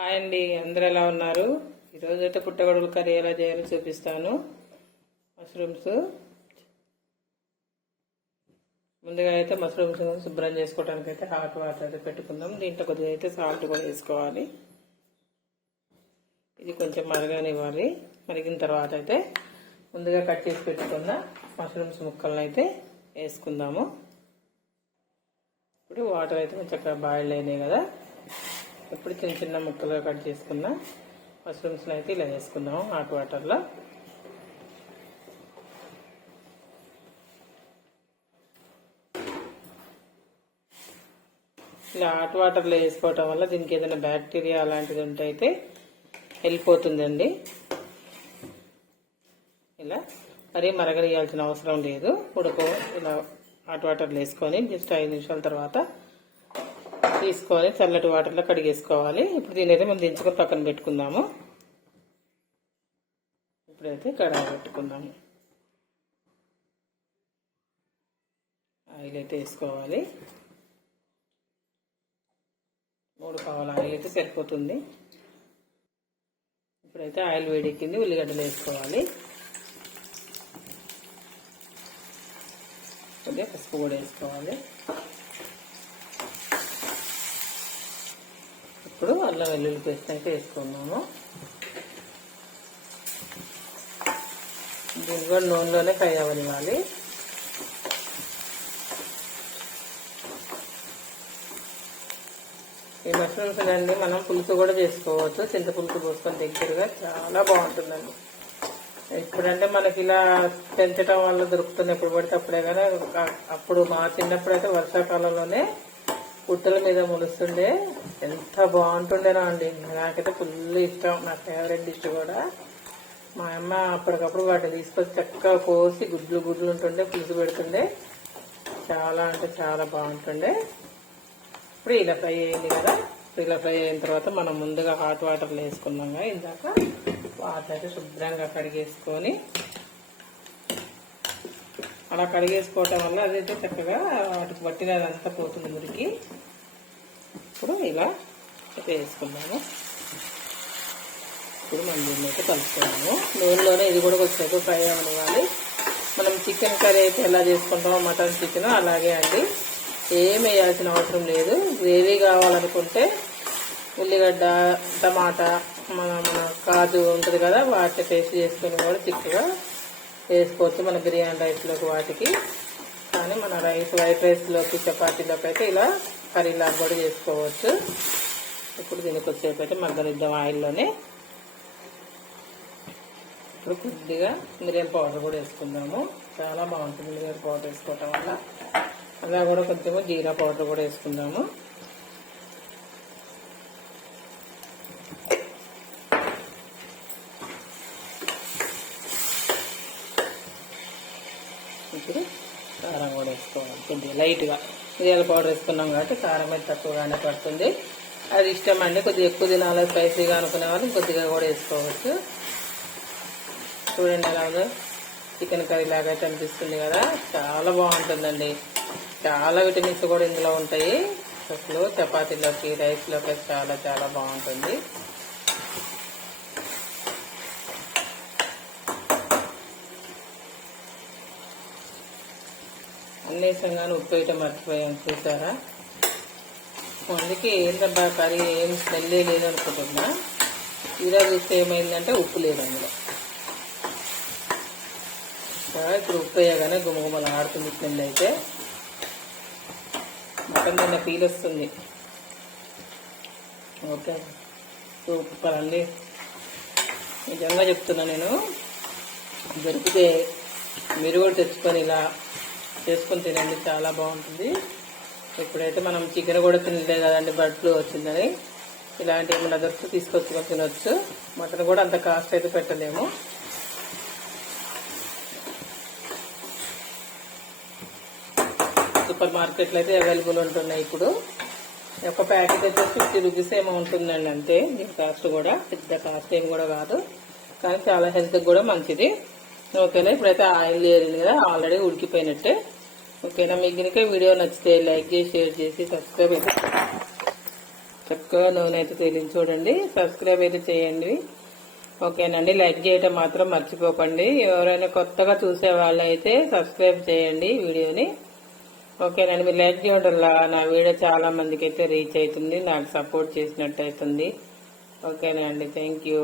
Hi అండి, అందరు ఎలా ఉన్నారు? ఈరోజు అయితే పుట్టగొడుగుల కర్రీ ఎలా చేయాలో చూపిస్తాను. మష్రూమ్స్ ముందుగా అయితే మష్రూమ్స్ శుభ్రం చేసుకోవడానికి అయితే హాట్ వాటర్ అయితే పెట్టుకుందాం. దీంట్లో కొద్దిగా అయితే సాల్ట్ కూడా వేసుకోవాలి. ఇది కొంచెం మరగనివ్వాలి. మరిగిన తర్వాత అయితే ముందుగా కట్ చేసి పెట్టుకున్న మష్రూమ్స్ ముక్కలను అయితే వేసుకుందాము. ఇప్పుడు వాటర్ అయితే కొంచెం బాయిల్ అయినాయి కదా, ఇప్పుడు చిన్న చిన్న ముక్కలుగా కట్ చేసుకున్న మష్రూమ్స్ని అయితే ఇలా వేసుకుందాము హాట్ వాటర్లో. ఇలా హాట్ వాటర్లో వేసుకోవటం వల్ల దీనికి ఏదైనా బ్యాక్టీరియా అలాంటిది ఉంటే అయితే వెళ్ళిపోతుందండి. ఇలా మరీ మరగనియాల్సిన అవసరం లేదు. ఇలా హాట్ వాటర్లో వేసుకొని జస్ట్ 5 నిమిషాల తర్వాత తీసుకొని చల్లటి వాటర్లో కడిగేసుకోవాలి. ఇప్పుడు దీనైతే మనం దించుకొని పక్కన పెట్టుకుందాము. ఇప్పుడైతే కడాయి పెట్టుకుందాము. ఆయిల్ అయితే వేసుకోవాలి. 3 పావుల ఆయిల్ అయితే సరిపోతుంది. ఇప్పుడైతే ఆయిల్ వేడెక్కింది. ఉల్లిగడ్డలు వేసుకోవాలి. కొద్దిగా పసుపు కూడా వేసుకోవాలి. ఇప్పుడు అల్లం వెల్లుల్లి పేస్ట్ అయితే వేసుకున్నాము. దీన్ని కూడా నూనెలోనే ఫ్రై అవ్వనివ్వాలి. ఈ మష్రూమ్స్ అండి మనం పులుసు కూడా చేసుకోవచ్చు. చింతపులుసు పోసుకొని దగ్గరగా చాలా బాగుంటుందండి. ఇప్పుడంటే మనకి ఇలా పెంచడం వల్ల దొరుకుతుంది ఎప్పుడు పడితే అప్పుడే. కానీ అప్పుడు మా చిన్నప్పుడు అయితే వర్షాకాలంలోనే పుట్టల మీద మొలుస్తుండే ఎంత బాగుంటుండేనా అండి. నాకైతే ఫుల్ ఇష్టం, నా ఫేవరెట్ డిష్ కూడా. మా అమ్మ అప్పటికప్పుడు వాటిని తీసుకొచ్చి చక్కగా కోసి గుడ్లు ఉంటుండే, పులుసు పెడుతుండే. చాలా అంటే చాలా బాగుంటుండే. ఇప్పుడు ఇలా ఫ్రై అయింది కదా. ఇలా ఫ్రై అయిన తర్వాత మనం ముందుగా హాట్ వాటర్లో వేసుకున్నాం కదా ఇందాక, వాటర్ అయితే శుభ్రంగా కడిగేసుకొని, అలా కడిగేసుకోవటం వల్ల అదైతే చక్కగా వాటికి పట్టినదంతా పోతుంది మురికి. ఇప్పుడు ఇలా వేసుకున్నాము. ఇప్పుడు మనం దీన్ని అయితే కలుపుకున్నాము. నూనెలోనే ఇది కూడా కొంచెం ఫ్రై అవ్వాలి. మనం చికెన్ కర్రీ అయితే ఎలా చేసుకుంటామో మటన్ చికెన్ అలాగే అండి, ఏం వేయాల్సిన అవసరం లేదు. గ్రేవీ కావాలనుకుంటే ఉల్లిగడ్డ, టమాటా, మన కాజు ఉంటుంది కదా, వాటిని పేస్ట్ చేసుకుని కూడా చిక్కగా వేసుకోవచ్చు మన బిర్యానీ రైస్లోకి వాటికి. కానీ మన వైట్ రైస్లోకి చపాతీలోకి అయితే ఇలా కర్రీలాగా కూడా చేసుకోవచ్చు. ఇప్పుడు దీనికి వచ్చేపు అయితే మగ్గనిద్దాం ఆయిల్లోనే. ఇప్పుడు కొద్దిగా మిరియాల పౌడర్ కూడా వేసుకుందాము. చాలా బాగుంటుంది మిరియాల పౌడర్ వేసుకోవటం వల్ల. అలా కూడా కొంచెం జీరా పౌడర్ కూడా వేసుకుందాము. ఇప్పుడు కారం కూడా వేసుకోవాలి కొద్దిగా లైట్గా. మిరియాల పౌడర్ వేసుకున్నాం కాబట్టి కారం అయితే తక్కువగానే పడుతుంది. అది ఇష్టం అండి, కొద్దిగా ఎక్కువ తినాలి స్పైసీగా అనుకునే వాళ్ళు కొద్దిగా కూడా వేసుకోవచ్చు. చూడండి ఎలా ఉందో, చికెన్ కర్రీ లాగా అయితే అనిపిస్తుంది కదా. చాలా బాగుంటుందండి. చాలా విటమిన్స్ కూడా ఇందులో ఉంటాయి. అసలు చపాతీలోకి, రైస్లోకి చాలా చాలా బాగుంటుంది. అన్నేసంగానే ఉప్పు వేయటం మర్చిపోయాం చూసారా. అందుకే ఏంటబ్బా కర్రీ ఏం స్మెల్లే లేదనుకుంటున్నా. ఇలా చూస్తే ఏమైందంటే ఉప్పు లేదు అందులో. ఇప్పుడు ఉప్పు వేయగానే గుమగుమలు ఆడుతుంది స్మెల్. అయితే మటన్ తిన్న ఫీల్ వస్తుంది. ఓకే, సూపర్ అండి. నిజంగా చెప్తున్నా నేను, దొరికితే మీరు కూడా తెచ్చుకొని ఇలా చేసుకొని తినండి, చాలా బాగుంటుంది. ఇప్పుడైతే మనం చికెన్ కూడా తినలేదు కదండి, బర్డ్ ఫ్లూ వచ్చిందని. ఇలాంటి ఏమైనా దొరికి తీసుకొచ్చుకొని తినొచ్చు. మటన్ కూడా అంత కాస్ట్ అయితే పెట్టలేము. సూపర్ మార్కెట్లో అయితే అవైలబుల్ ఉంటున్నాయి. ఇప్పుడు ఒక ప్యాకెట్ అయితే 50 రూపీస్ ఏమో ఉంటుందండి అంతే. దీని కాస్ట్ కూడా పెద్ద కాస్ట్ ఏమి కూడా కాదు, కానీ చాలా హెల్త్కి కూడా మంచిది. ఓకేనా, ఇప్పుడైతే ఆయిల్ ఏరింది కదా, ఆల్రెడీ ఉడికిపోయినట్టే. ఓకేనా, మీకు కనుక వీడియో నచ్చితే లైక్ చేసి, షేర్ చేసి, సబ్స్క్రైబ్ అయితే చక్కగా నూనె అయితే తేలింది చూడండి. సబ్స్క్రైబ్ అయితే చేయండి. ఓకేనండి, లైక్ చేయటం మాత్రం మర్చిపోకండి. ఎవరైనా కొత్తగా చూసే వాళ్ళు అయితే సబ్స్క్రైబ్ చేయండి వీడియోని. ఓకేనండి, మీరు లైక్ చేయడం వల్ల నా వీడియో చాలా మందికి అయితే రీచ్ అవుతుంది, నాకు సపోర్ట్ చేసినట్టు అవుతుంది. ఓకేనండి, థ్యాంక్ యూ.